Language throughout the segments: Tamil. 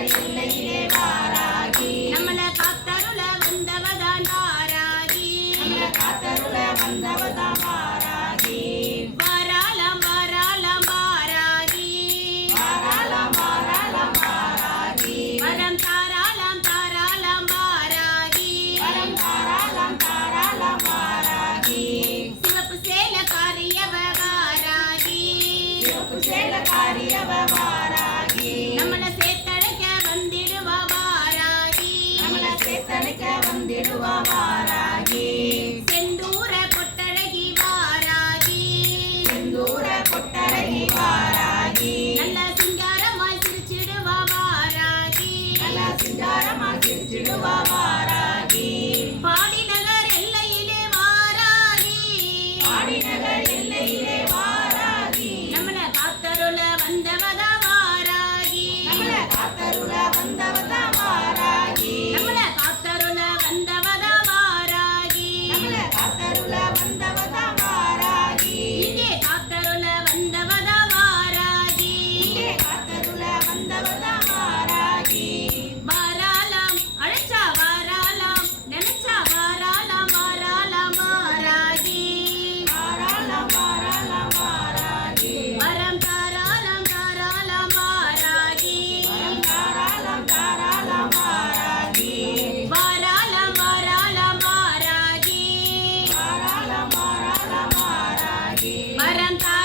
உலகிலே ಕಣಕ್ಕೆ ಬಂದಿರುವ ವಾರಾಗಿ out. And.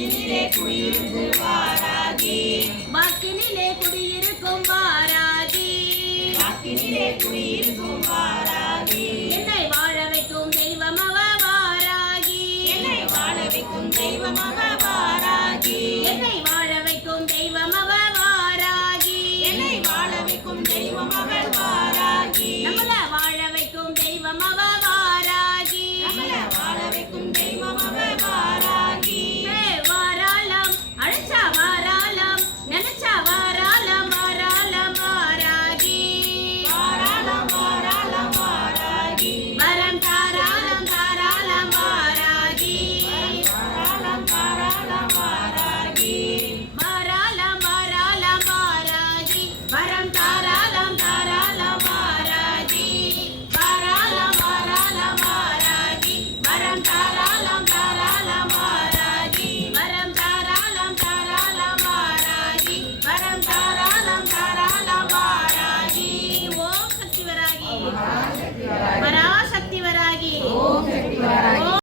மக்கினிலே குடியிருந்து வாராகி மக்கினிலே குடியிருக்கும் வாராகி மக்கினிலே குடியிருக்கும் வாராகி என்னை வாழ வைக்கும் தெய்வமவ வாராகி. என்னை வாழ வைக்கும் தெய்வமவ